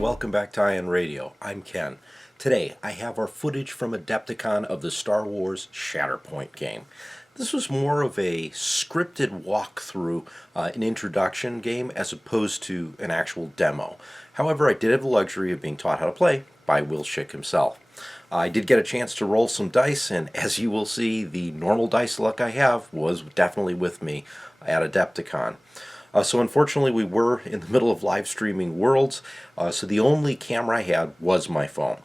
Welcome back to Ion Radio. I'm Ken. Today I have our footage from AdeptiCon of the Star Wars Shatterpoint game. This was more of a scripted walkthrough, an introduction game, as opposed to an actual demo. However, I did have the luxury of being taught how to play by Will Schick himself. I did get a chance to roll some dice, and as you will see, the normal dice luck I have was definitely with me at AdeptiCon. So unfortunately we were in the middle of live streaming Worlds, so the only camera I had was my phone.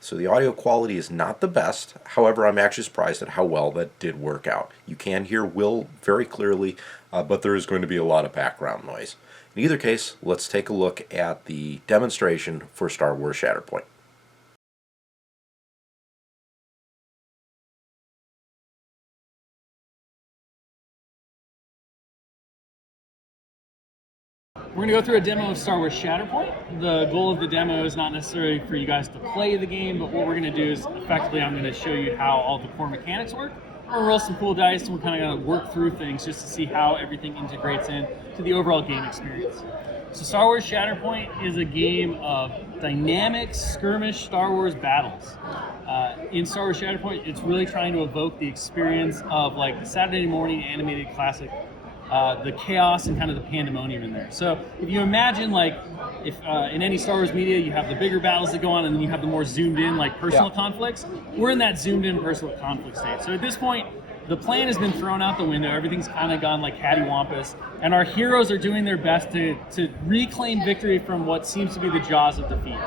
So the audio quality is not the best, however I'm actually surprised at how well that did work out. You can hear Will very clearly, but there is going to be a lot of background noise. In either case, let's take a look at the demonstration for Star Wars Shatterpoint. We're going to go through a demo of Star Wars Shatterpoint. The goal of the demo is not necessarily for you guys to play the game, but what we're going to do is effectively I'm going to show you how all the core mechanics work. We're going to roll some cool dice and we're kind of going to work through things just to see how everything integrates in to the overall game experience. So Star Wars Shatterpoint is a game of dynamic skirmish Star Wars battles. In Star Wars Shatterpoint, it's really trying to evoke the experience of like the Saturday morning animated classic, the chaos and kind of the pandemonium in there. So if you imagine like if in any Star Wars media you have the bigger battles that go on and then you have the more zoomed in like personal conflicts, we're in that zoomed in personal conflict state. So at this point, the plan has been thrown out the window, everything's kind of gone like cattywampus, and our heroes are doing their best to reclaim victory from what seems to be the jaws of defeat.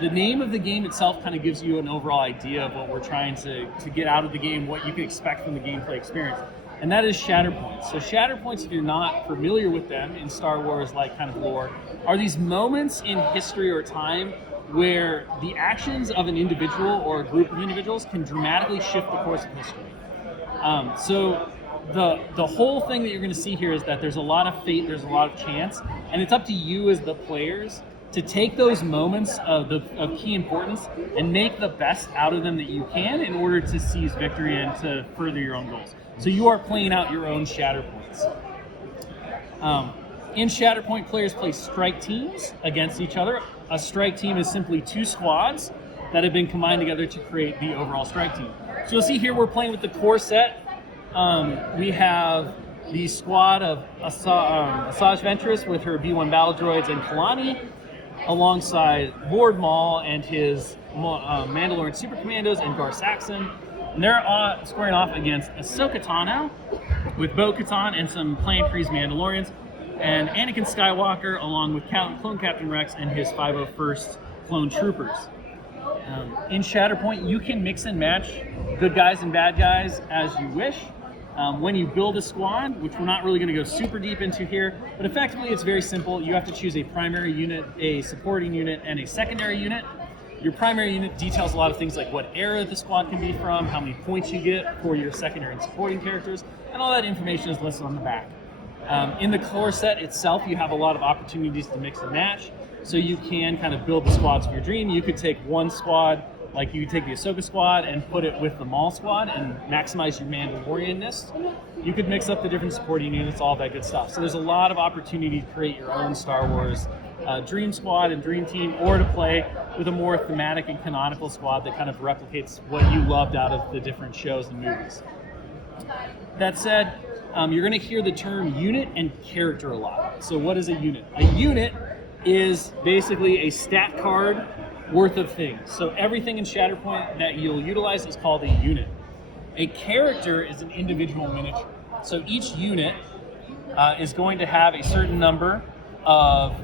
The name of the game itself kind of gives you an overall idea of what we're trying to get out of the game, what you can expect from the gameplay experience. And that is Shatterpoints. So Shatterpoints, if you're not familiar with them in Star Wars like kind of lore, are these moments in history or time where the actions of an individual or a group of individuals can dramatically shift the course of history. So the whole thing that you're going to see here is that there's a lot of fate, there's a lot of chance, and it's up to you as the players to take those moments of key importance and make the best out of them that you can in order to seize victory and to further your own goals. So you are playing out your own Shatterpoints. In Shatterpoint, players play strike teams against each other. A strike team is simply two squads that have been combined together to create the overall strike team. So you'll see here we're playing with the core set. We have the squad of Asajj Ventress with her B-1 battle droids and Kalani, alongside Lord Maul and his Mandalorian Super Commandos and Gar Saxon. And they're squaring off against Ahsoka Tano with Bo-Katan and some Plan Kryze Mandalorians, and Anakin Skywalker along with Clone Captain Rex and his 501st Clone Troopers. In Shatterpoint, you can mix and match good guys and bad guys as you wish. When you build a squad, which we're not really going to go super deep into here, but effectively it's very simple. You have to choose a primary unit, a supporting unit, and a secondary unit. Your primary unit details a lot of things like what era the squad can be from, how many points you get for your secondary and supporting characters, and all that information is listed on the back. In the core set itself, you have a lot of opportunities to mix and match, so you can kind of build the squads of your dream. You could take one squad, like you could take the Ahsoka squad and put it with the Maul squad and maximize your Mandalorian-ness. You could mix up the different supporting units, all that good stuff. So there's a lot of opportunity to create your own Star Wars Dream Squad and Dream Team, or to play with a more thematic and canonical squad that kind of replicates what you loved out of the different shows and movies. That said, you're going to hear the term unit and character a lot. So what is a unit? A unit is basically a stat card worth of things. So everything in Shatterpoint that you'll utilize is called a unit. A character is an individual miniature. So each unit is going to have a certain number of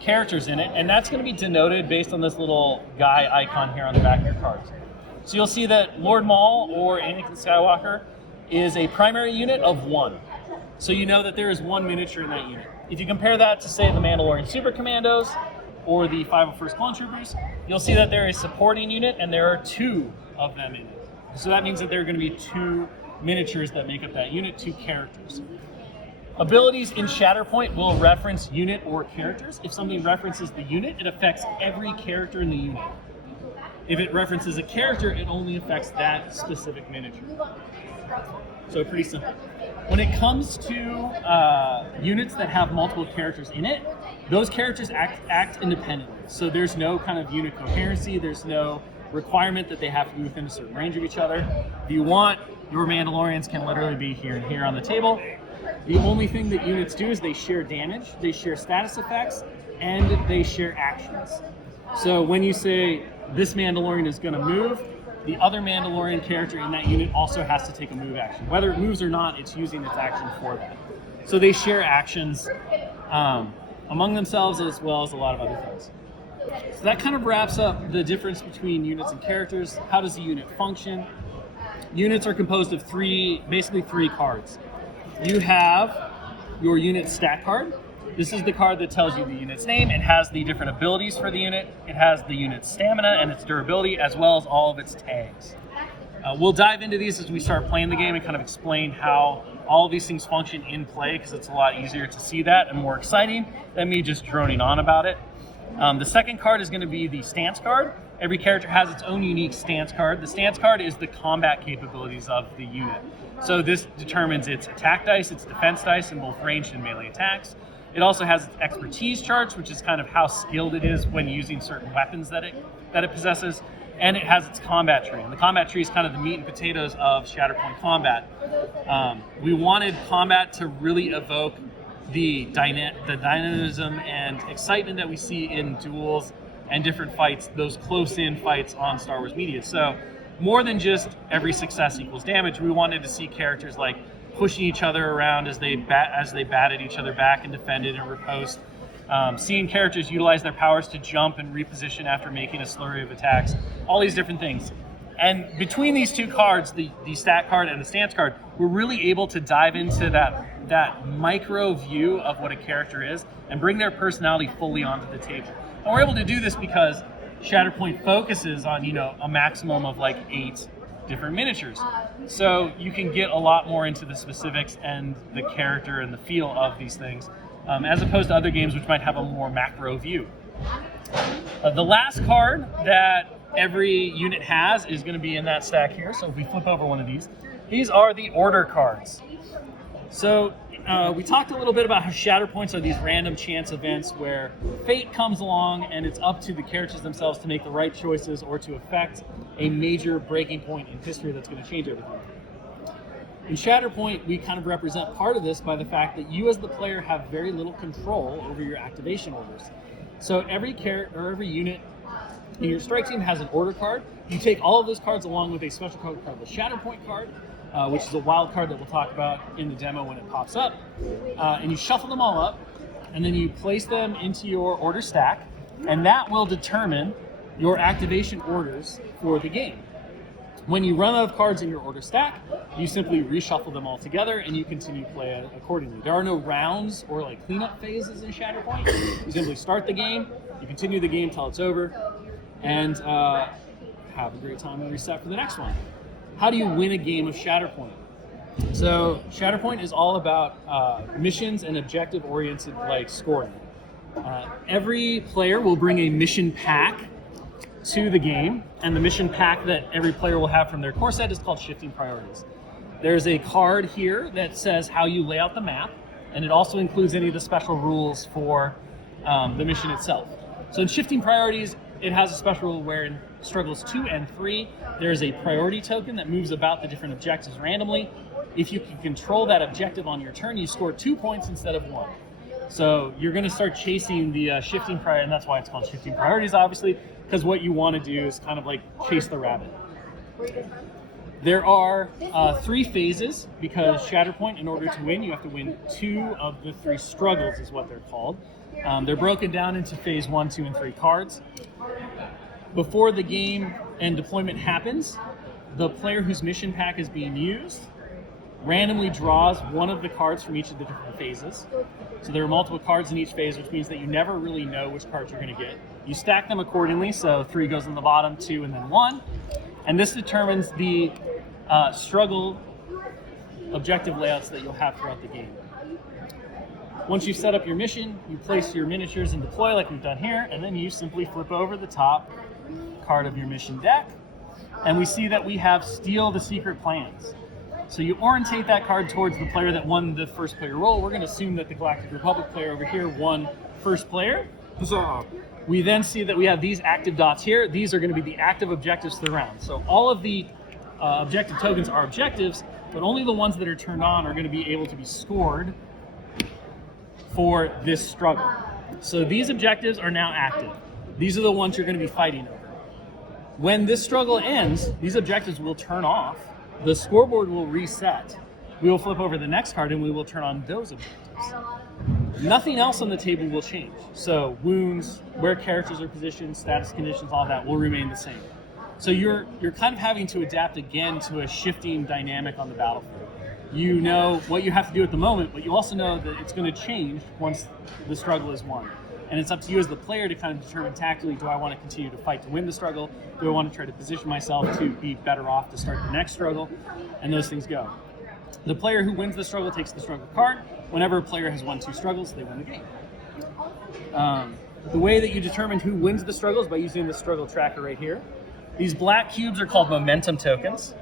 characters in it, and that's going to be denoted based on this little guy icon here on the back of your cards. So you'll see that Lord Maul or Anakin Skywalker is a primary unit of 1. So you know that there is 1 miniature in that unit. If you compare that to, say, the Mandalorian Super Commandos or the 501st Clone Troopers, you'll see that they're a supporting unit and there are 2 of them in it. So that means that there are going to be 2 miniatures that make up that unit, 2 characters. Abilities in Shatterpoint will reference unit or characters. If something references the unit, it affects every character in the unit. If it references a character, it only affects that specific miniature. So pretty simple. When it comes to units that have multiple characters in it, those characters act independently. So there's no kind of unit coherency, there's no requirement that they have to be within a certain range of each other. If you want, your Mandalorians can literally be here and here on the table. The only thing that units do is they share damage, they share status effects, and they share actions. So when you say this Mandalorian is going to move, the other Mandalorian character in that unit also has to take a move action. Whether it moves or not, it's using its action for that. So they share actions among themselves as well as a lot of other things. So that kind of wraps up the difference between units and characters. How does a unit function? Units are composed of basically three cards. You have your unit stat card. This is the card that tells you the unit's name. It has the different abilities for the unit. It has the unit's stamina and its durability, as well as all of its tags. We'll dive into these as we start playing the game and kind of explain how all of these things function in play, because it's a lot easier to see that and more exciting than me just droning on about it. The second card is going to be the stance card. Every character has its own unique stance card. The stance card is the combat capabilities of the unit. So this determines its attack dice, its defense dice in both ranged and melee attacks. It also has its expertise charts, which is kind of how skilled it is when using certain weapons that it possesses. And it has its combat tree. And the combat tree is kind of the meat and potatoes of Shatterpoint combat. We wanted combat to really evoke the dynamism and excitement that we see in duels and different fights, those close-in fights on Star Wars media. So more than just every success equals damage, we wanted to see characters like pushing each other around as they batted each other back and defended and riposte. Seeing characters utilize their powers to jump and reposition after making a slurry of attacks. All these different things. And between these two cards, the stat card and the stance card, we're really able to dive into that micro view of what a character is and bring their personality fully onto the table. And we're able to do this because Shatterpoint focuses on, a maximum of like 8 different miniatures. So you can get a lot more into the specifics and the character and the feel of these things, as opposed to other games which might have a more macro view. The last card that every unit has is going to be in that stack here. So if we flip over one of these are the order cards. So we talked a little bit about how Shatterpoints are these random chance events where fate comes along and it's up to the characters themselves to make the right choices or to affect a major breaking point in history that's going to change everything. In Shatterpoint, we kind of represent part of this by the fact that you as the player have very little control over your activation orders. So every character or every unit in your strike team has an order card. You take all of those cards along with a special card called the Shatterpoint card, which is a wild card that we'll talk about in the demo when it pops up. And you shuffle them all up, and then you place them into your order stack, and that will determine your activation orders for the game. When you run out of cards in your order stack, you simply reshuffle them all together and you continue to play accordingly. There are no rounds or like cleanup phases in Shatterpoint. You simply start the game, you continue the game till it's over, and have a great time and reset for the next one. How do you win a game of Shatterpoint? So Shatterpoint is all about missions and objective-oriented like scoring. Every player will bring a mission pack to the game, and the mission pack that every player will have from their core set is called Shifting Priorities. There's a card here that says how you lay out the map, and it also includes any of the special rules for the mission itself. So in Shifting Priorities, it has a special rule where in struggles 2 and 3, there's a priority token that moves about the different objectives randomly. If you can control that objective on your turn, you score 2 points instead of 1. So you're going to start chasing the shifting priority, and that's why it's called Shifting Priorities, obviously, because what you want to do is kind of like chase the rabbit. There are 3 phases, because Shatterpoint, in order to win, you have to win 2 of the 3 struggles, is what they're called. They're broken down into phase 1, 2, and 3 cards. Before the game and deployment happens, the player whose mission pack is being used randomly draws one of the cards from each of the different phases. So there are multiple cards in each phase, which means that you never really know which cards you're going to get. You stack them accordingly, so 3 goes on the bottom, 2, and then 1. And this determines the struggle objective layouts that you'll have throughout the game. Once you've set up your mission, you place your miniatures and deploy like we've done here, and then you simply flip over the top card of your mission deck, and we see that we have Steal the Secret Plans. So you orientate that card towards the player that won the first player role. We're going to assume that the Galactic Republic player over here won first player. Huzzah. We then see that we have these active dots here. These are going to be the active objectives for the round. So all of the objective tokens are objectives, but only the ones that are turned on are going to be able to be scored for this struggle. So these objectives are now active. These are the ones you're going to be fighting over. When this struggle ends, these objectives will turn off. The scoreboard will reset. We will flip over the next card and we will turn on those objectives. Nothing else on the table will change. So wounds, where characters are positioned, status conditions, all that will remain the same. So you're kind of having to adapt again to a shifting dynamic on the battlefield. You know what you have to do at the moment, but you also know that it's going to change once the struggle is won. And it's up to you as the player to kind of determine tactically, do I want to continue to fight to win the struggle? Do I want to try to position myself to be better off to start the next struggle? And those things go. The player who wins the struggle takes the struggle card. Whenever a player has won 2 struggles, they win the game. The way that you determine who wins the struggle is by using the struggle tracker right here. These black cubes are called momentum tokens.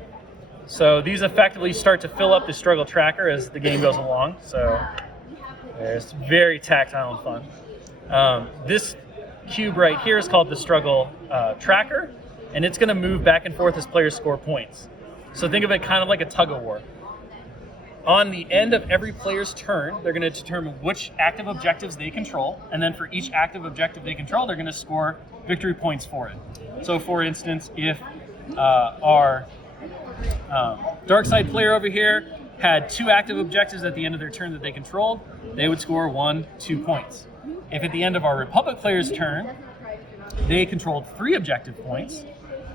So these effectively start to fill up the struggle tracker as the game goes along. So it's very tactile and fun. This cube right here is called the struggle tracker, and it's going to move back and forth as players score points. So think of it kind of like a tug of war. On the end of every player's turn, they're going to determine which active objectives they control, and then for each active objective they control, they're going to score victory points for it. So for instance, if our dark side player over here had 2 active objectives at the end of their turn that they controlled, they would score 2 points. If at the end of our Republic player's turn, they controlled 3 objective points,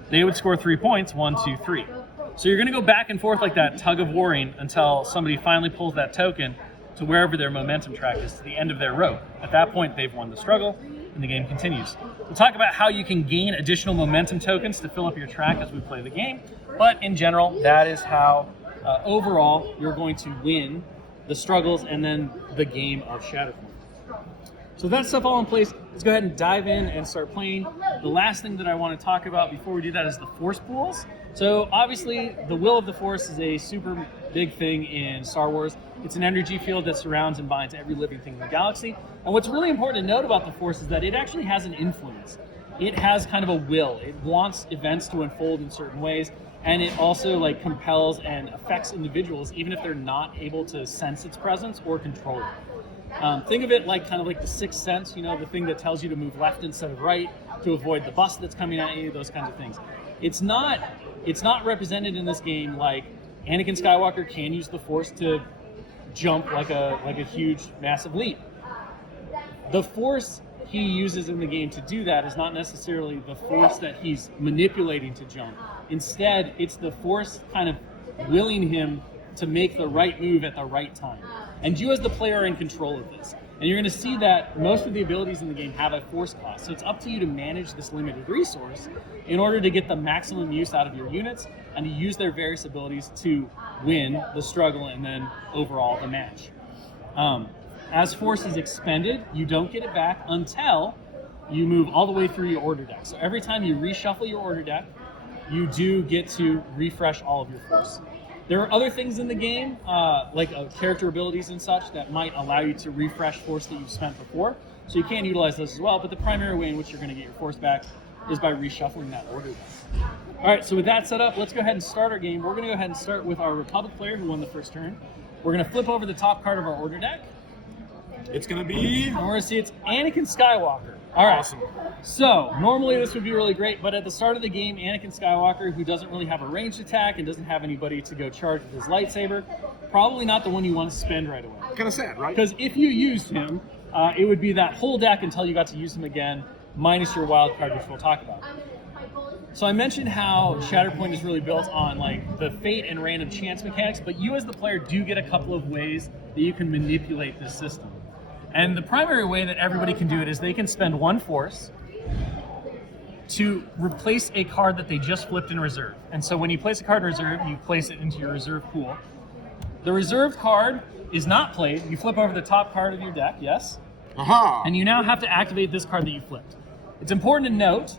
they would score 3 points, 1, 2, 3. So you're going to go back and forth like that, tug of warring, until somebody finally pulls that token to wherever their momentum track is, to the end of their rope. At that point, they've won the struggle, and the game continues. We'll talk about how you can gain additional momentum tokens to fill up your track as we play the game, but in general, that is how overall you're going to win the struggles and then the game of Shatterpoint. So that stuff all in place, let's go ahead and dive in and start playing. The last thing that I want to talk about before we do that is the force pools. So obviously, the will of the force is a super big thing in Star Wars. It's an energy field that surrounds and binds every living thing in the galaxy. And what's really important to note about the force is that it actually has an influence. It has kind of a will. It wants events to unfold in certain ways, and it also compels and affects individuals even if they're not able to sense its presence or control it. Think of it kind of like the sixth sense, the thing that tells you to move left instead of right, to avoid the bus that's coming at you, those kinds of things. It's not represented in this game like Anakin Skywalker can use the Force to jump like a huge, massive leap. The Force he uses in the game to do that is not necessarily the Force that he's manipulating to jump. Instead, it's the Force kind of willing him to make the right move at the right time. And you as the player are in control of this. And you're going to see that most of the abilities in the game have a force cost. So it's up to you to manage this limited resource in order to get the maximum use out of your units and to use their various abilities to win the struggle and then overall the match. As force is expended, you don't get it back until you move all the way through your order deck. So every time you reshuffle your order deck, you do get to refresh all of your force. There are other things in the game, like character abilities and such, that might allow you to refresh force that you've spent before. So you can utilize those as well, but the primary way in which you're going to get your force back is by reshuffling that order deck. All right, so with that set up, let's go ahead and start our game. We're going to go ahead and start with our Republic player who won the first turn. We're going to flip over the top card of our order deck. It's going to be... And we're going to see it's Anakin Skywalker. All right. Awesome. So, normally this would be really great, but at the start of the game, Anakin Skywalker, who doesn't really have a ranged attack and doesn't have anybody to go charge with his lightsaber, probably not the one you want to spend right away. Kind of sad, right? Because if you used him, it would be that whole deck until you got to use him again, minus your wild card, which we'll talk about. So I mentioned how Shatterpoint is really built on the fate and random chance mechanics, but you as the player do get a couple of ways that you can manipulate this system. And the primary way that everybody can do it is they can spend 1 force to replace a card that they just flipped in reserve. And so when you place a card in reserve, you place it into your reserve pool. The reserved card is not played. You flip over the top card of your deck, yes? Aha! And you now have to activate this card that you flipped. It's important to note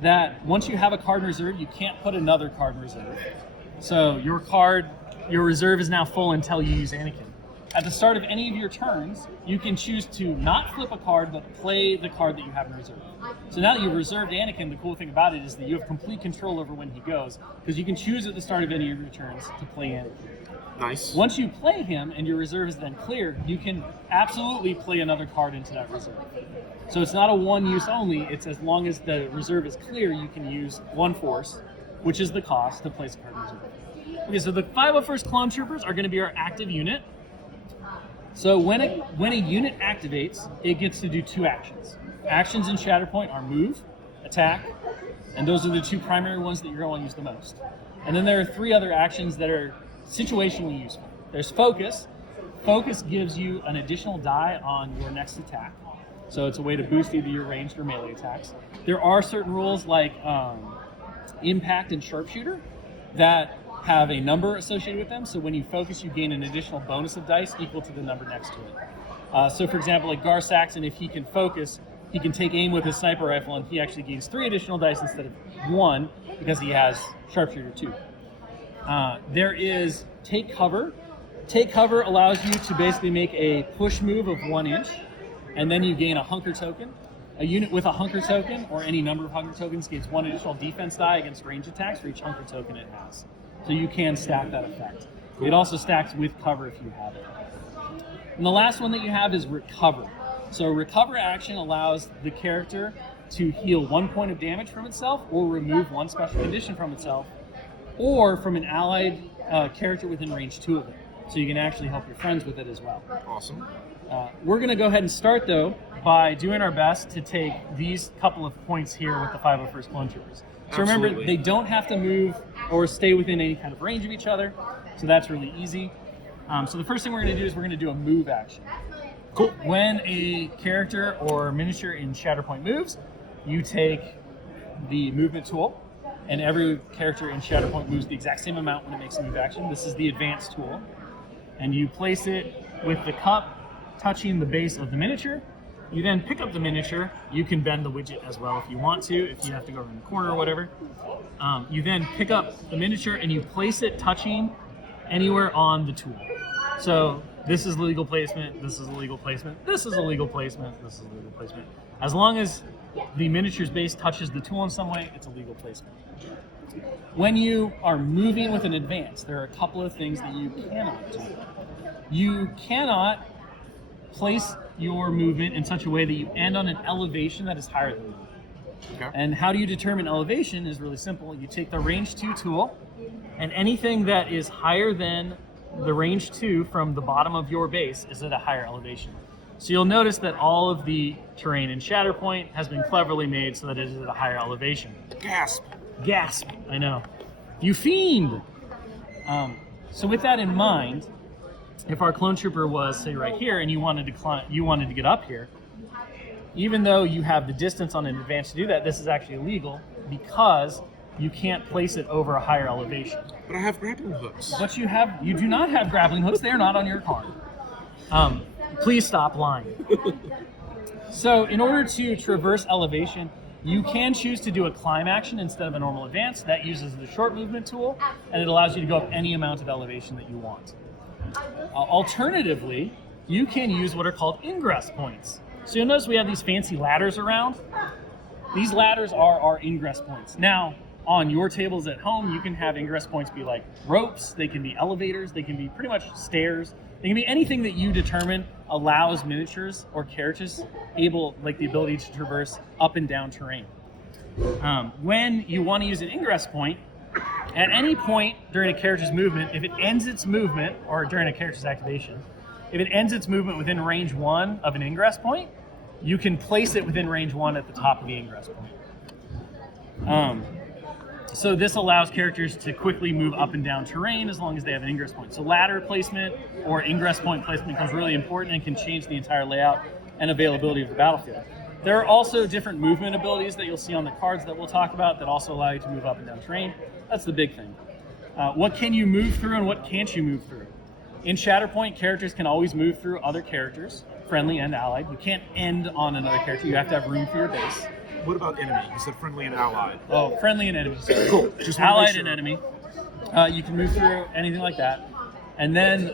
that once you have a card in reserve, you can't put another card in reserve. So your reserve is now full until you use Anakin. At the start of any of your turns, you can choose to not flip a card, but play the card that you have in reserve. So now that you've reserved Anakin, the cool thing about it is that you have complete control over when he goes, because you can choose at the start of any of your turns to play Anakin. Nice. Once you play him and your reserve is then clear, you can absolutely play another card into that reserve. So it's not a one use only, it's as long as the reserve is clear, you can use one force, which is the cost to place a card in reserve. Okay, so the 501st Clone Troopers are going to be our active unit. So when a unit activates, it gets to do two actions. Actions in Shatterpoint are move, attack, and those are the two primary ones that you're going to use the most. And then there are three other actions that are situationally useful. There's focus. Focus gives you an additional die on your next attack. So it's a way to boost either your ranged or melee attacks. There are certain rules like impact and sharpshooter that have a number associated with them. So when you focus, you gain an additional bonus of dice equal to the number next to it. So for example, like Gar Saxon, if he can focus, he can take aim with his sniper rifle and he actually gains 3 additional dice instead of 1 because he has sharpshooter 2. There is take cover. Take cover allows you to basically make a push move of 1 inch, and then you gain a hunker token. A unit with a hunker token, or any number of hunker tokens, gains 1 additional defense die against range attacks for each hunker token it has. So you can stack that effect. Cool. It also stacks with cover if you have it. And the last one that you have is recover. So recover action allows the character to heal 1 point of damage from itself, or remove 1 special condition from itself, or from an allied character within range 2 of it. So you can actually help your friends with it as well. Awesome. We're going to go ahead and start, though, by doing our best to take these couple of points here with the 501st Clone Troopers. So remember, Absolutely. they don't have to move or stay within any kind of range of each other, so that's really easy. So the first thing we're going to do is we're going to do a move action. Cool. When a character or miniature in Shatterpoint moves, you take the movement tool, and every character in Shatterpoint moves the exact same amount when it makes a move action. This is the advanced tool. And you place it with the cup touching the base of the miniature. You then pick up the miniature. You can bend the widget as well if you want to, if you have to go around the corner or whatever. You then pick up the miniature and you place it touching anywhere on the tool. So this is legal placement, this is a legal placement, this is a legal placement, this is a legal placement. As long as the miniature's base touches the tool in some way, it's a legal placement. When you are moving with an advance, there are a couple of things that you cannot do. You cannot place your movement in such a way that you end on an elevation that is higher than you. Okay. And how do you determine elevation is really simple. You take the range 2 tool, and anything that is higher than the range 2 from the bottom of your base is at a higher elevation. So you'll notice that all of the terrain in Shatterpoint has been cleverly made so that it is at a higher elevation. Gasp. Gasp, I know. You fiend! So with that in mind, if our clone trooper was, say, right here, and you wanted to get up here, even though you have the distance on an advance to do that, this is actually illegal because you can't place it over a higher elevation. But I have grappling hooks. But you do not have grappling hooks. They are not on your card. Please stop lying. So in order to traverse elevation, you can choose to do a climb action instead of a normal advance. That uses the short movement tool, and it allows you to go up any amount of elevation that you want. Alternatively, you can use what are called ingress points. So you'll notice we have these fancy ladders around. These ladders are our ingress points. Now, on your tables at home, you can have ingress points be like ropes, they can be elevators, they can be pretty much stairs. They can be anything that you determine allows miniatures or characters the ability to traverse up and down terrain. When you want to use an ingress point, at any point during a character's movement, if it ends its movement, or during a character's activation, if it ends its movement within range 1 of an ingress point, you can place it within range 1 at the top of the ingress point. So this allows characters to quickly move up and down terrain as long as they have an ingress point. So ladder placement or ingress point placement becomes really important and can change the entire layout and availability of the battlefield. There are also different movement abilities that you'll see on the cards that we'll talk about that also allow you to move up and down terrain. That's the big thing. What can you move through and what can't you move through? In Shatterpoint, characters can always move through other characters, friendly and allied. You can't end on another character. You have to have room for your base. What about enemy? You said friendly and allied. Oh, friendly and enemy. Sorry. Cool. Just wanna Allied make sure. and enemy. You can move through anything like that. And then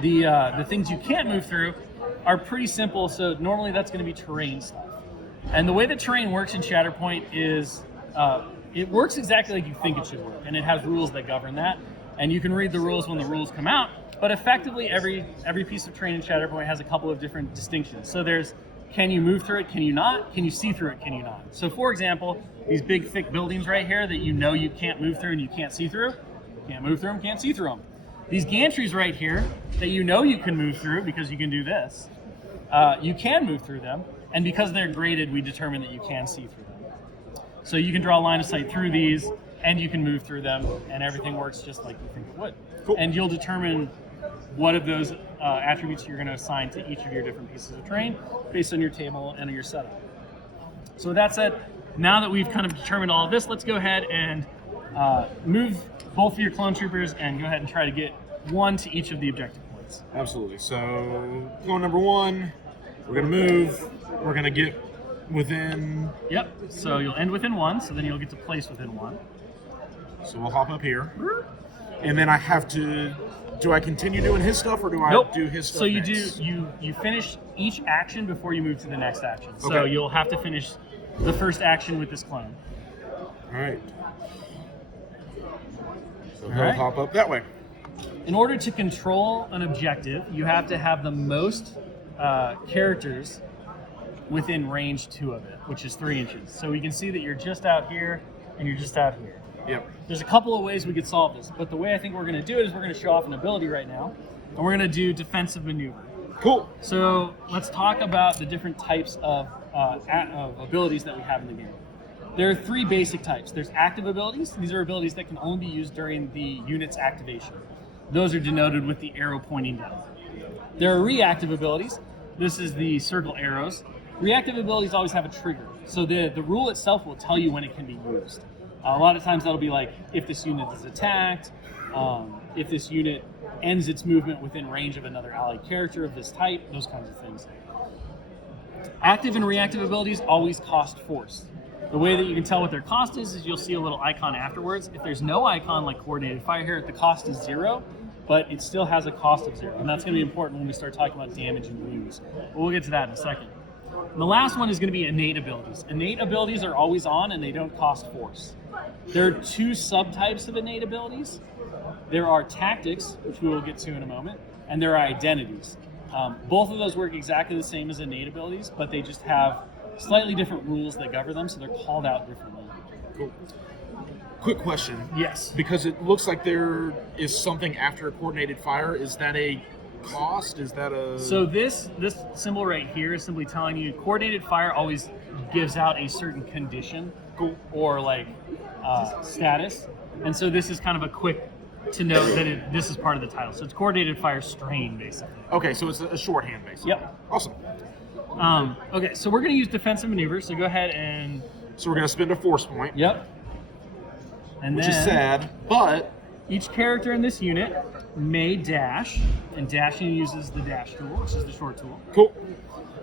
the things you can't move through are pretty simple. So normally that's going to be terrain stuff. And the way that terrain works in Shatterpoint is it works exactly like you think it should work. And it has rules that govern that. And you can read the rules when the rules come out. But effectively, every piece of terrain in Shatterpoint has a couple of different distinctions. So there's, can you move through it? Can you not? Can you see through it? Can you not? So for example, these big thick buildings right here that you know you can't move through and you can't see through, can't move through them, can't see through them. These gantries right here that you know you can move through because you can do this, you can move through them. And because they're graded, we determine that you can see through them. So you can draw a line of sight through these and you can move through them and everything works just like you think it would. Cool. And you'll determine what of those attributes you're going to assign to each of your different pieces of terrain based on your table and your setup. So with that said, now that we've kind of determined all of this, let's go ahead and move both of your clone troopers and go ahead and try to get one to each of the objective points. Absolutely. So, clone number 1, we're going to move. We're going to get within... Yep, so you'll end within 1, so then you'll get to place within 1. So we'll hop up here. And then I have to... Do I continue doing his stuff, or do I Nope. do his stuff So you next? you finish each action before you move to the next action. So Okay. you'll have to finish the first action with this clone. All right. So All he'll right. hop up that way. In order to control an objective, you have to have the most characters within range 2 of it, which is 3 inches. So we can see that you're just out here and you're just out here. Yep. There's a couple of ways we could solve this, but the way I think we're going to do it is we're going to show off an ability right now, and we're going to do defensive maneuver. Cool. So let's talk about the different types of abilities that we have in the game. There are 3 basic types. There's active abilities. These are abilities that can only be used during the unit's activation. Those are denoted with the arrow pointing down. There are reactive abilities. This is the circle arrows. Reactive abilities always have a trigger. So the rule itself will tell you when it can be used. A lot of times that'll be like if this unit is attacked, if this unit ends its movement within range of another allied character of this type, those kinds of things. Active and reactive abilities always cost force. The way that you can tell what their cost is you'll see a little icon afterwards. If there's no icon like coordinated fire here, the cost is 0, but it still has a cost of 0. And that's going to be important when we start talking about damage and wounds. But we'll get to that in a second. And the last one is going to be innate abilities. Innate abilities are always on and they don't cost force. There are 2 subtypes of innate abilities. There are tactics, which we will get to in a moment, and there are identities. Both of those work exactly the same as innate abilities, but they just have slightly different rules that govern them, so they're called out differently. Cool. Quick question. Yes. Because it looks like there is something after a coordinated fire. Is that a cost? Is that a... So this symbol right here is simply telling you coordinated fire always gives out a certain condition or like status. And so this is kind of a quick to note that this is part of the title. So it's coordinated fire strain, basically. Okay, so it's a shorthand, basically. Yep. Awesome. Okay, so we're going to use defensive maneuver. So go ahead and... So we're going to spend a force point. Yep. And Which then is sad, but... Each character in this unit may dash, and dashing uses the dash tool, which is the short tool. Cool.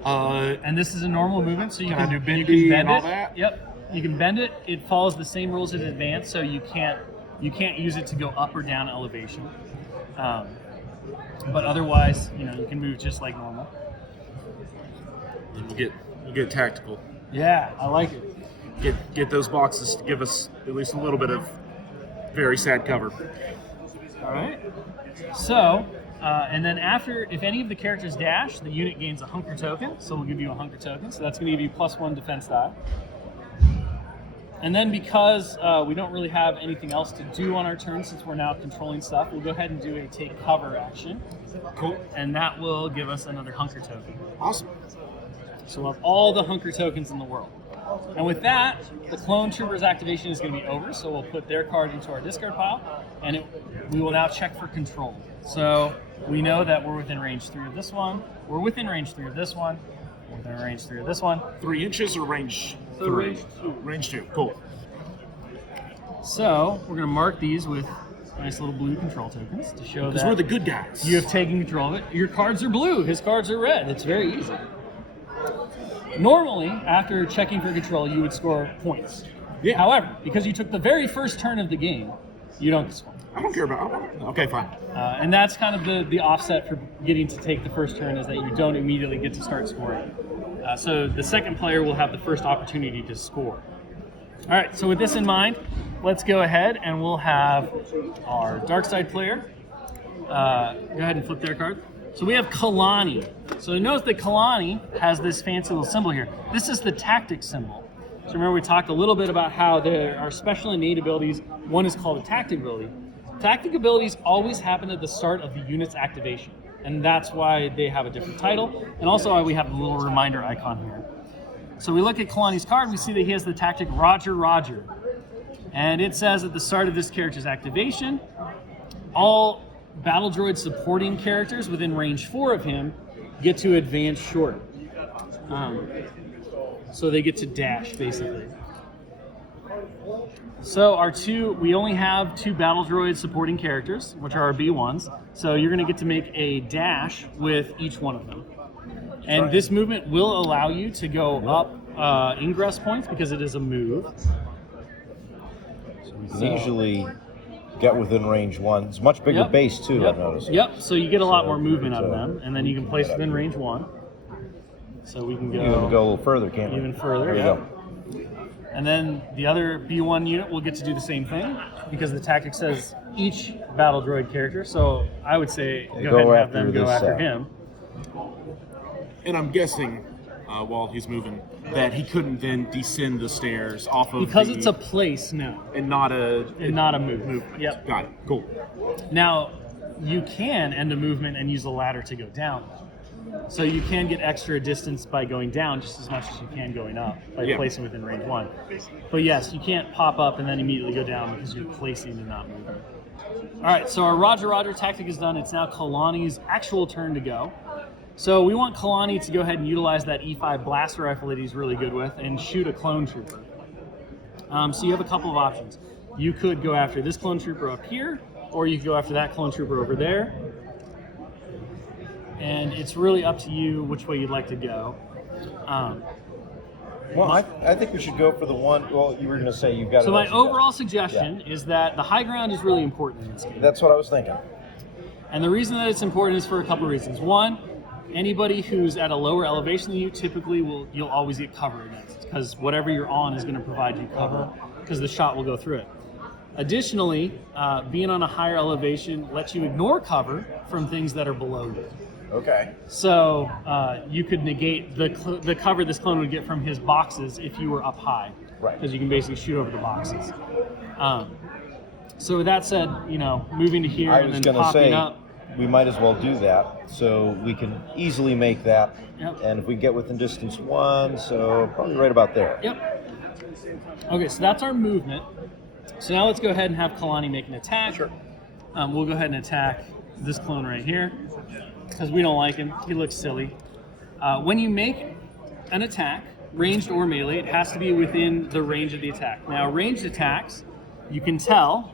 And this is a normal movement, so you Can can I do you bendy can bend and all it. that? Yep, you can bend it. It follows the same rules as advance, so you can't use it to go up or down elevation. But otherwise, you can move just like normal. And we'll get tactical. Yeah, I like it. Get those boxes to give us at least a little bit of very sad cover. All right. So, and then after, if any of the characters dash, the unit gains a hunker token. So we'll give you a hunker token. So that's going to give you +1 defense die. And then because we don't really have anything else to do on our turn since we're now controlling stuff, we'll go ahead and do a take cover action. Cool. And that will give us another hunker token. Awesome. So we'll have all the hunker tokens in the world. And with that, the clone trooper's activation is going to be over, so we'll put their card into our discard pile, and we will now check for control. So we know that we're within range 3 of this one, we're within range 3 of this one, within range 3 of this one. 3 inches or range So 3? range 2. Range 2. Cool. So we're going to mark these with nice little blue control tokens to show Because that we're the good guys. you have taken control of it. Your cards are blue. His cards are red. It's very easy. Normally, after checking for control, you would score points. Yeah. However, because you took the very first turn of the game, you don't score. I don't care about. Okay, fine. And that's kind of the offset for getting to take the first turn is that you don't immediately get to start scoring. So the second player will have the first opportunity to score. All right, so with this in mind, let's go ahead and we'll have our dark side player. Go ahead and flip their card. So we have Kalani. So notice that Kalani has this fancy little symbol here. This is the tactic symbol. So remember we talked a little bit about how there are special innate abilities. One is called a tactic ability. Tactic abilities always happen at the start of the unit's activation. And that's why they have a different title. And also why we have the little reminder icon here. So we look at Kalani's card, we see that he has the tactic Roger Roger. And it says at the start of this character's activation, all battle droid supporting characters within range 4 of him get to advance short. So they get to dash, basically. So we only have 2 battle droid supporting characters, which are our B1s. So you're going to get to make a dash with each one of them. And this movement will allow you to go up ingress points because it is a move. You can easily get within range 1. It's much bigger base too, I've noticed. Yep, so you get a lot more movement out of them, and then you can place within range 1. So we can go, You can go a little further, can't we? even further. There you Yep. go. And then the other B1 unit will get to do the same thing because the tactic says each battle droid character. So I would say go ahead and have them go after him. And I'm guessing, while he's moving, that he couldn't then descend the stairs off of Because it's a place now and not a and not a move. Yep. Got it. Cool. Now, you can end a movement and use a ladder to go down. So you can get extra distance by going down just as much as you can going up by placing within range 1. But yes, you can't pop up and then immediately go down because you're placing and not moving. All right, so our Roger Roger tactic is done. It's now Kalani's actual turn to go. So we want Kalani to go ahead and utilize that E5 blaster rifle that he's really good with and shoot a clone trooper. So you have a couple of options. You could go after this clone trooper up here, or you could go after that clone trooper over there. And it's really up to you which way you'd like to go. Well, I think we should go for the one. Well, you were going to say you've got. So my overall suggestion is that the high ground is really important in this game. That's what I was thinking. And the reason that it's important is for a couple of reasons. One, anybody who's at a lower elevation than you typically you'll always get cover against because whatever you're on is going to provide you cover because the shot will go through it. Additionally, being on a higher elevation lets you ignore cover from things that are below you. Okay. So you could negate the cover this clone would get from his boxes if you were up high. Right. Because you can basically shoot over the boxes. So with that said, moving to here and then popping up. We might as well do that, so we can easily make that. Yep. And if we get within distance 1, so probably right about there. Yep. Okay, so that's our movement. So now let's go ahead and have Kalani make an attack. Sure. We'll go ahead and attack this clone right here because we don't like him. He looks silly. When you make an attack, ranged or melee, it has to be within the range of the attack. Now, ranged attacks, you can tell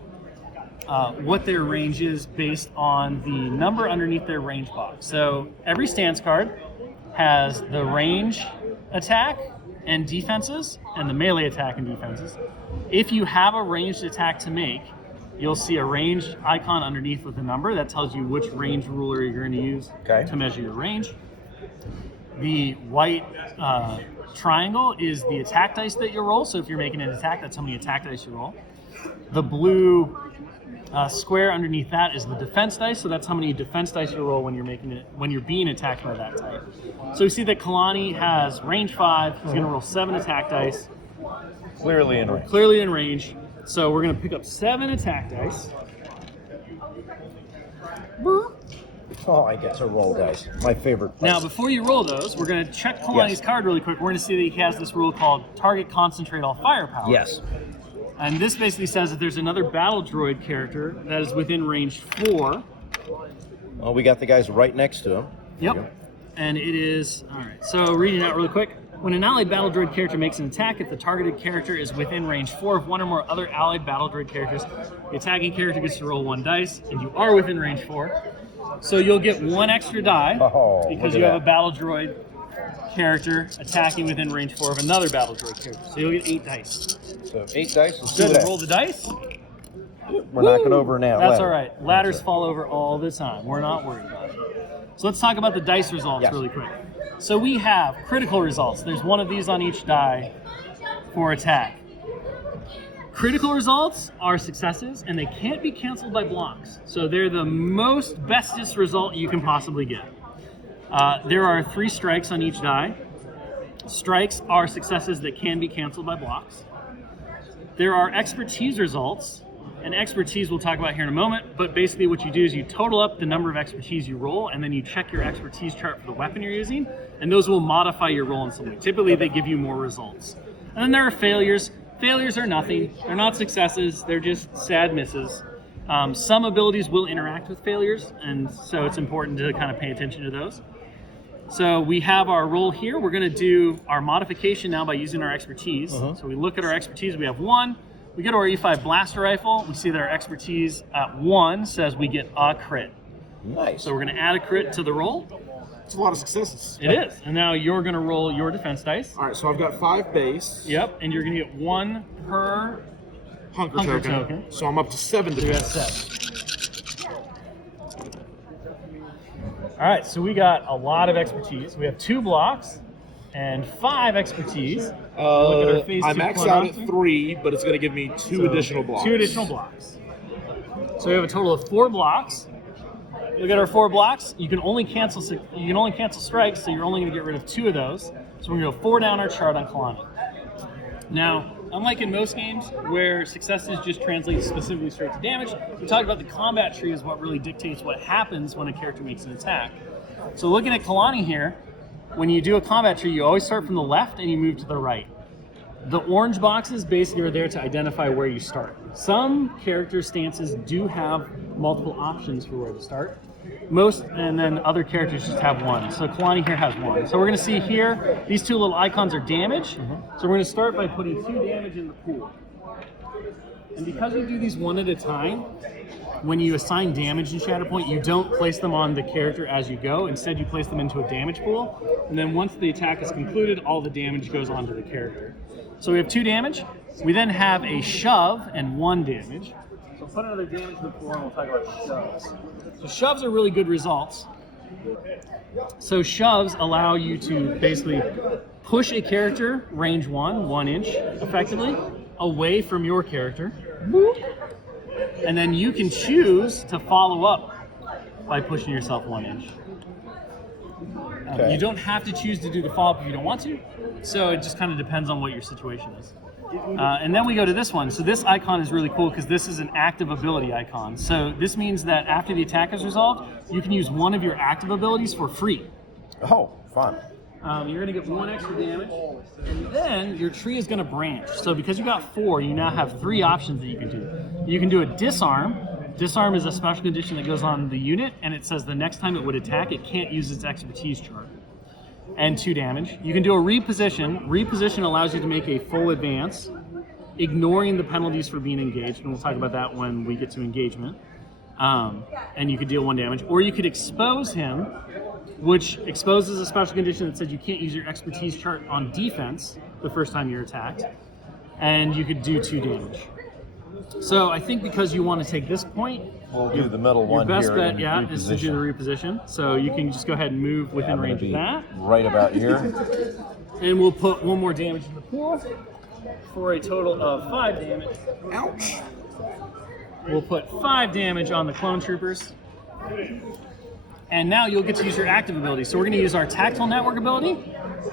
what their range is based on the number underneath their range box. So every stance card has the range attack and defenses and the melee attack and defenses. If you have a ranged attack to make, you'll see a range icon underneath with a number that tells you which range ruler you're going to use to measure your range. The white triangle is the attack dice that you roll. So if you're making an attack, that's how many attack dice you roll. The blue square underneath that is the defense dice, so that's how many defense dice you roll when you're being attacked by that type. So we see that Kalani has range 5. He's going to roll 7 attack dice. Clearly in range. Clearly in range. So we're going to pick up 7 attack dice. Oh, I get to roll dice. My favorite place. Now, before you roll those, we're going to check Kalani's card really quick. We're going to see that he has this rule called target concentrate all firepower. Yes. And this basically says that there's another battle droid character that is within range 4. Well, we got the guys right next to him. Yep. and it is, all right, so reading out really quick. When an allied battle droid character makes an attack, if the targeted character is within range 4 of one or more other allied battle droid characters, the attacking character gets to roll 1 dice, and you are within range 4. So you'll get 1 extra die because you have a battle droid character attacking within range 4 of another battle droid character. So you'll get 8 dice. So 8 dice. Let's do Good, that. roll the dice. We're knocking over now. That's all right. Ladders fall over all the time. We're not worried about it. So let's talk about the dice results really quick. So we have critical results. There's one of these on each die for attack. Critical results are successes, and they can't be canceled by blocks. So they're the bestest result you can possibly get. There are 3 strikes on each die. Strikes are successes that can be canceled by blocks. There are expertise results, and expertise we'll talk about here in a moment, but basically what you do is you total up the number of expertise you roll, and then you check your expertise chart for the weapon you're using, and those will modify your roll in some way. Typically, they give you more results. And then there are failures. Failures are nothing. They're not successes. They're just sad misses. Some abilities will interact with failures, and so it's important to kind of pay attention to those. So we have our roll here. We're going to do our modification now by using our expertise. So we look at our expertise. We have 1. We go to our E5 blaster rifle. We see that our expertise at 1 says we get a crit. Nice. So we're going to add a crit to the roll. It's a lot of successes. It is. And now you're going to roll your defense dice. All right, so I've got 5 base. Yep, and you're going to get 1 per Hunker token. So I'm up to 7 So you got defense. 7. All right, so we got a lot of expertise. We have 2 blocks and 5 expertise. Look at our phase I 2 maxed out at quadrangle. 3, but it's going to give me 2 additional blocks. 2 additional blocks. So we have a total of 4 blocks. Look at our 4 blocks. You can only cancel strikes, so you're only going to get rid of 2 of those. So we're going to go 4 down our chart on Kalani. Now, unlike in most games where successes just translate specifically straight to damage, we talked about the combat tree is what really dictates what happens when a character makes an attack. So looking at Kalani here, when you do a combat tree, you always start from the left and you move to the right. The orange boxes basically are there to identify where you start. Some character stances do have multiple options for where to start. And then other characters just have 1. So Kalani here has 1. So we're going to see here, these 2 little icons are damage. So we're going to start by putting 2 damage in the pool. And because we do these one at a time, when you assign damage in Shatterpoint, you don't place them on the character as you go. Instead, you place them into a damage pool. And then once the attack is concluded, all the damage goes onto the character. So we have 2 damage. We then have a shove and 1 damage. So put another damage in the pool and we'll talk about shoves. So shoves are really good results. So shoves allow you to basically push a character range 1 inch effectively, away from your character. And then you can choose to follow up by pushing yourself 1 inch. You don't have to choose to do the follow-up if you don't want to. So it just kind of depends on what your situation is. And then we go to this one. So this icon is really cool because this is an active ability icon. So this means that after the attack is resolved, you can use one of your active abilities for free. Oh, fun. You're going to get 1 extra damage, and then your tree is going to branch. So because you got 4, you now have 3 options that you can do. You can do a disarm. Disarm is a special condition that goes on the unit, and it says the next time it would attack, it can't use its expertise chart. And 2 damage. You can do a reposition. Reposition allows you to make a full advance, ignoring the penalties for being engaged, and we'll talk about that when we get to engagement. And you could deal 1 damage. Or you could expose him, which exposes a special condition that says you can't use your expertise chart on defense the first time you're attacked. And you could do 2 damage. So I think because you want to take this point, we'll do the middle one your here. best bet, is to do the reposition. So you can just go ahead and move within range of that. Right about here. And we'll put 1 more damage in the pool for a total of 5 damage. Ouch. We'll put 5 damage on the clone troopers. And now you'll get to use your active ability. So we're going to use our tactile network ability.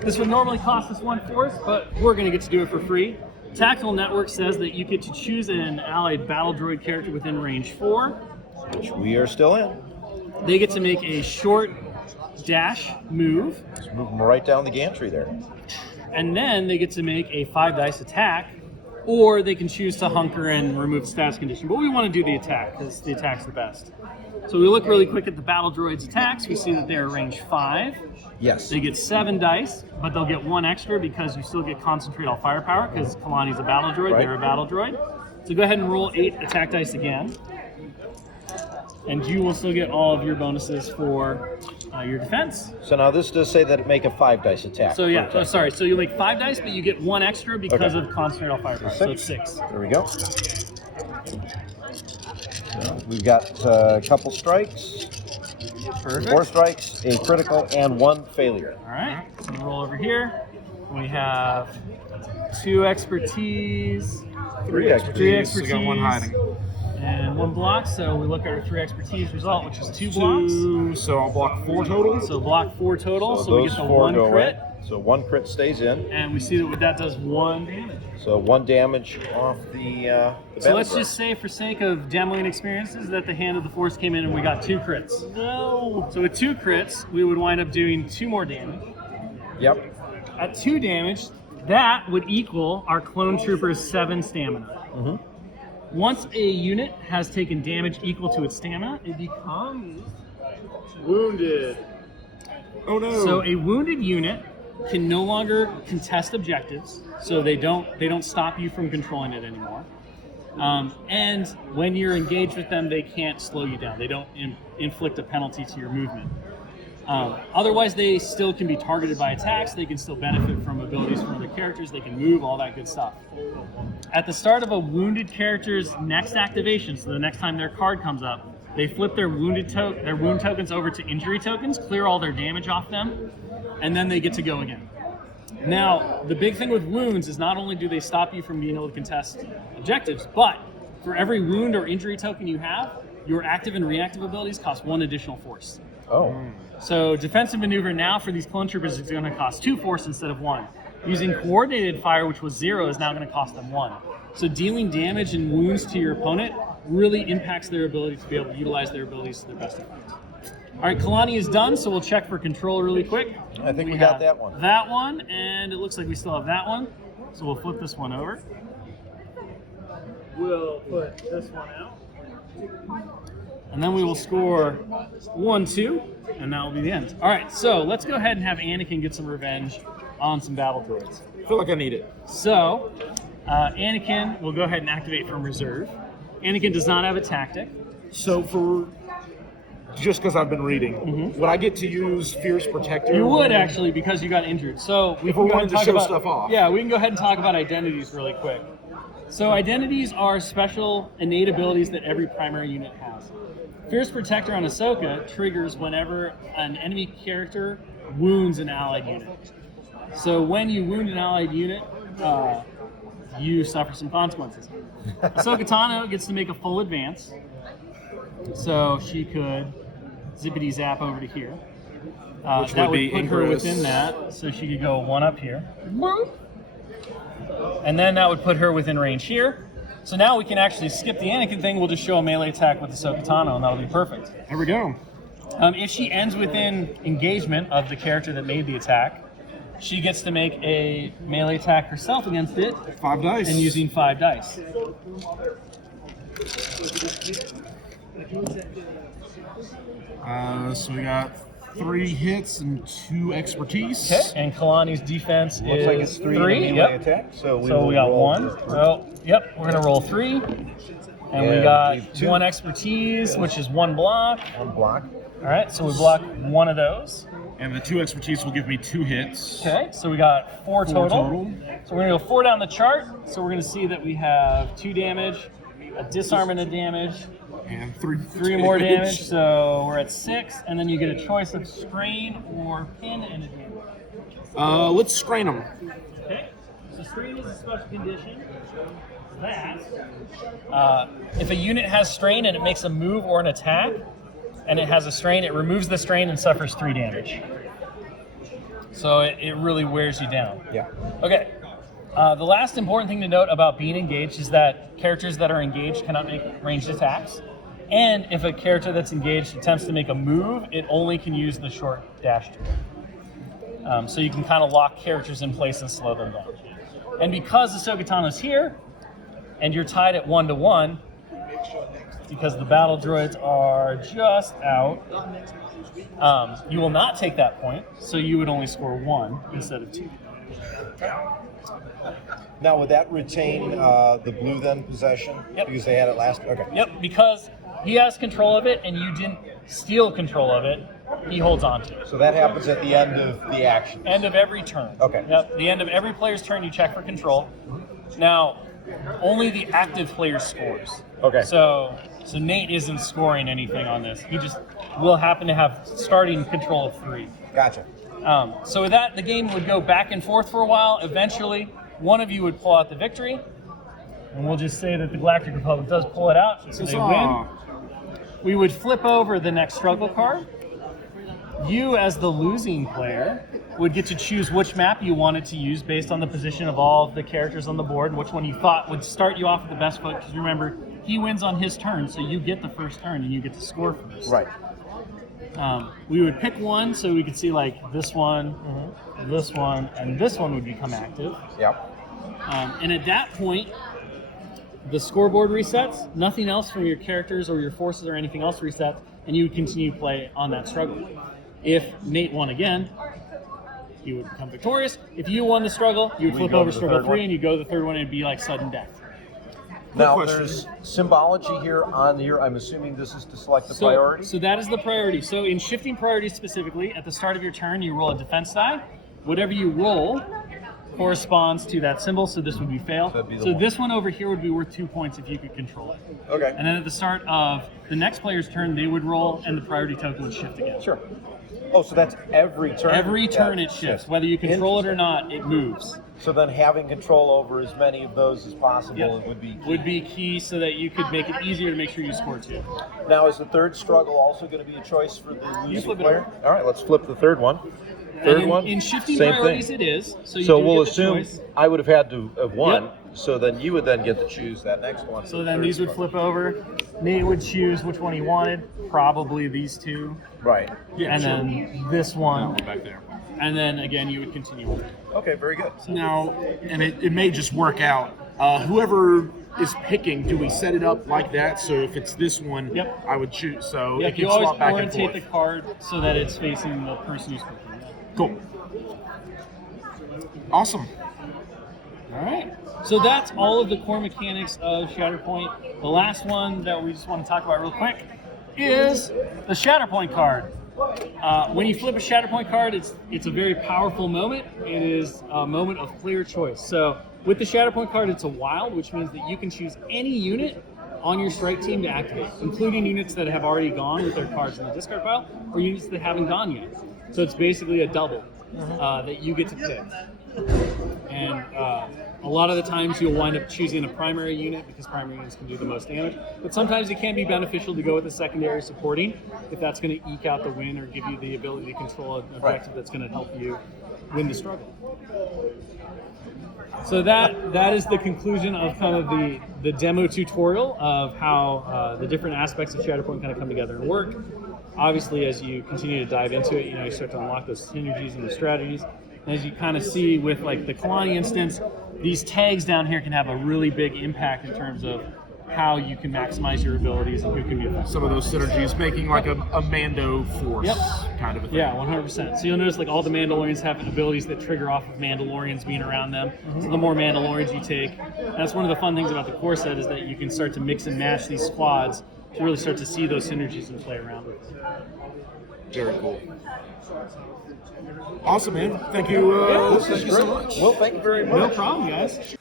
This would normally cost us 1 force, but we're going to get to do it for free. Tactile network says that you get to choose an allied battle droid character within range 4. Which we are still in. They get to make a short dash move. Just move them right down the gantry there. And then they get to make a 5 dice attack or they can choose to hunker and remove the status condition. But we want to do the attack because the attack's the best. So we look really quick at the battle droid's attacks. We see that they're range 5. Yes. They get 7 dice, but they'll get 1 extra because you still get concentrate all firepower because Kalani's a battle droid, Right. they're a battle droid. So go ahead and roll 8 attack dice again. And you will still get all of your bonuses for your defense. So now this does say that it make a 5 dice attack. So yeah, for attack. sorry. So you make 5 dice, but you get 1 extra because Okay. of concentrate all firepower. So it's 6. There we go. So we've got a couple strikes, Perfect. 4 strikes, a critical, and 1 failure. All right. So we roll over here. We have 2 expertise, 3 expertise. 3 expertise, We got 1 hiding. and 1 block. So we look at our 3 expertise result, which is 2 blocks. 2, so I'll block 4 total. So block 4 total. So we those get the 4 1 go crit, away. So 1 crit stays in. and we see that that does 1 damage. So 1 damage off the So battle let's droid. just say, for sake of demoing experiences, that the Hand of the Force came in and we got 2 crits. No. So with 2 crits, we would wind up doing 2 more damage. Yep. At 2 damage, that would equal our clone trooper's 7 stamina. Mhm. Once a unit has taken damage equal to its stamina, it becomes wounded. Oh no. So a wounded unit can no longer contest objectives, so they don't stop you from controlling it anymore. And when you're engaged with them, they can't slow you down. They don't inflict a penalty to your movement. Otherwise, they still can be targeted by attacks. They can still benefit from abilities from other characters. They can move, all that good stuff. At the start of a wounded character's next activation, so the next time their card comes up, they flip their wound tokens over to injury tokens, clear all their damage off them, and then they get to go again. Now, the big thing with wounds is not only do they stop you from being able to contest objectives, but for every wound or injury token you have, your active and reactive abilities cost 1 additional force. Oh. So defensive maneuver now for these clone troopers is going to cost 2 force instead of 1. Using coordinated fire, which was 0, is now going to cost them 1. So dealing damage and wounds to your opponent really impacts their ability to be able to utilize their abilities to their best effect. All right, Kalani is done, so we'll check for control really quick. I think we got have that one. That one, and it looks like we still have that one. So we'll flip this one over. We'll put this one out. And then we will score 1, 2, and that will be the end. All right, so let's go ahead and have Anakin get some revenge on some battle droids. I feel like I need it. So, Anakin will go ahead and activate from reserve. Anakin does not have a tactic. So for just because I've been reading, would I get to use Fierce Protector? You would actually, because you got injured. So we If can we go ahead wanted and to talk show about stuff off. Yeah, we can go ahead and talk about identities really quick. So identities are special innate abilities that every primary unit has. Fierce Protector on Ahsoka triggers whenever an enemy character wounds an allied unit. So when you wound an allied unit, you suffer some consequences. Ahsoka Tano gets to make a full advance. So she could zippity zap over to here. Which that would be put her Ingress. within that, so she could go 1 up here. And then that would put her within range here. So now we can actually skip the Anakin thing. We'll just show a melee attack with Ahsoka Tano, and that'll be perfect. There we go. If she ends within engagement of the character that made the attack, she gets to make a melee attack herself against it, 5 dice. and using 5 dice. So we got 3 hits and 2 expertise. Okay. And Kalani's defense Looks is like it's 3 3. melee Yep. attack. So we So will we got roll 1. the- So, yep, we're going to roll 3. And we And got leave 2. 1 expertise, which is 1 block. 1 block. All right, so we block 1 of those. And the 2 expertise will give me 2 hits. Okay, so we got 4 4 total. total. So we're going to go 4 down the chart. So we're going to see that we have 2 damage, a disarm and a damage, And 3 3 more damage. So we're at 6, and then you get a choice of strain or pin and a damage. Let's strain them. Okay, so strain is a special condition that if a unit has strain and it makes a move or an attack, and it has a strain, it removes the strain and suffers 3 damage. So it really wears you down. Yeah. Okay. The last important thing to note about being engaged is that characters that are engaged cannot make ranged attacks. And if a character that's engaged attempts to make a move, it only can use the short dash tool. So you can kind of lock characters in place and slow them down. And because Ahsoka Tano's here, and you're tied at 1-1 because the battle droids are just out, you will not take that point, so you would only score 1 instead of 2. Now, would that retain the blue then possession? Yep. Because they had it last. Okay. Yep, because he has control of it and you didn't steal control of it, he holds on to it. So that happens at the end of the action. End of every turn. Okay. Yep, the end of every player's turn you check for control. Now, only the active player scores. Okay. So Nate isn't scoring anything on this. He just will happen to have starting control of 3. Gotcha. So with that, the game would go back and forth for a while. Eventually, one of you would pull out the victory. And we'll just say that the Galactic Republic does pull it out, so they win. We would flip over the next struggle card. You, as the losing player, would get to choose which map you wanted to use based on the position of all of the characters on the board and which one you thought would start you off with the best foot. Because remember, he wins on his turn, so you get the first turn and you get to score first. Right. We would pick one so we could see like this one, this one, and this one would become active. Yep. And at that point, the scoreboard resets, nothing else from your characters or your forces or anything else resets, and you would continue to play on that struggle. If Nate won again, he would become victorious. If you won the struggle, you would flip over struggle 3 and you go to the third one and it'd be like sudden death. Now, there's symbology here on here. I'm assuming this is to select the priority? So that is the priority. So in shifting priorities specifically, at the start of your turn, you roll a defense die. Whatever you roll corresponds to that symbol, so this would be fail. So this one over here would be worth 2 points if you could control it. Okay. And then at the start of the next player's turn, they would roll and the priority token would shift again. Sure. Oh, so that's every turn? Every turn it shifts. Whether you control it or not, it moves. So then having control over as many of those as possible would be key. Would be key so that you could make it easier to make sure you score 2. Now, is the third struggle also going to be a choice for the losing flip it player? over. All right, let's flip the third one. Third one? In shifting Same priorities thing. it is. So, you So do we'll get the assume choice. I would have had to have won, Yep. so then you would then get to choose that next one. So then these would flip over. Nate would choose which one he wanted. Probably these two. Right. And then this one. Back there. And then again, you would continue on. Okay, very good. Now, and it may just work out. Whoever is picking, do we set it up like that? So if it's this one, Yep. I would choose. So Yeah, it you can always swap back and orientate forth. the card so that it's facing the person who's picking. Cool. Awesome. All right. So that's all of the core mechanics of Shatterpoint. The last one that we just want to talk about real quick is the Shatterpoint card. When you flip a Shatterpoint card, it's a very powerful moment. It is a moment of player choice. So with the Shatterpoint card, it's a wild, which means that you can choose any unit on your strike team to activate, including units that have already gone with their cards in the discard pile, or units that haven't gone yet. So it's basically a double that you get to pick. And a lot of the times you'll wind up choosing a primary unit because primary units can do the most damage. But sometimes it can be beneficial to go with a secondary supporting if that's going to eke out the win or give you the ability to control an objective that's going to help you win the struggle. So that is the conclusion of kind of the demo tutorial of how the different aspects of Shatterpoint kind of come together and work. Obviously, as you continue to dive into it, you start to unlock those synergies and the strategies. And as you kind of see with like the Kalani instance, these tags down here can have a really big impact in terms of how you can maximize your abilities and who can be effective. Some of those synergies, making like a Mando force kind of a thing. Yeah, 100%. So you'll notice like all the Mandalorians have abilities that trigger off of Mandalorians being around them. So the more Mandalorians you take, that's one of the fun things about the core set is that you can start to mix and match these squads to really start to see those synergies and play around with them. Very cool. Awesome, man. Thank you. Thank you so much. Well, thank you very much. No problem, guys.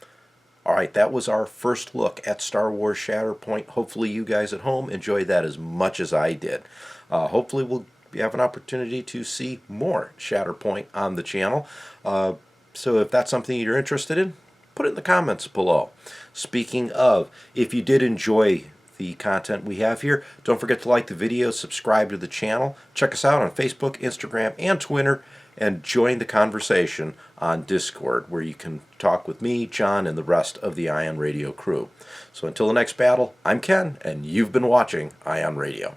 All right, that was our first look at Star Wars Shatterpoint. Hopefully you guys at home enjoyed that as much as I did. Hopefully we'll have an opportunity to see more Shatterpoint on the channel. So if that's something you're interested in, put it in the comments below. Speaking of, if you did enjoy the content we have here, don't forget to like the video, subscribe to the channel, check us out on Facebook, Instagram, and Twitter, and join the conversation on Discord, where you can talk with me, John, and the rest of the Ion Radio crew. So until the next battle, I'm Ken, and you've been watching Ion Radio.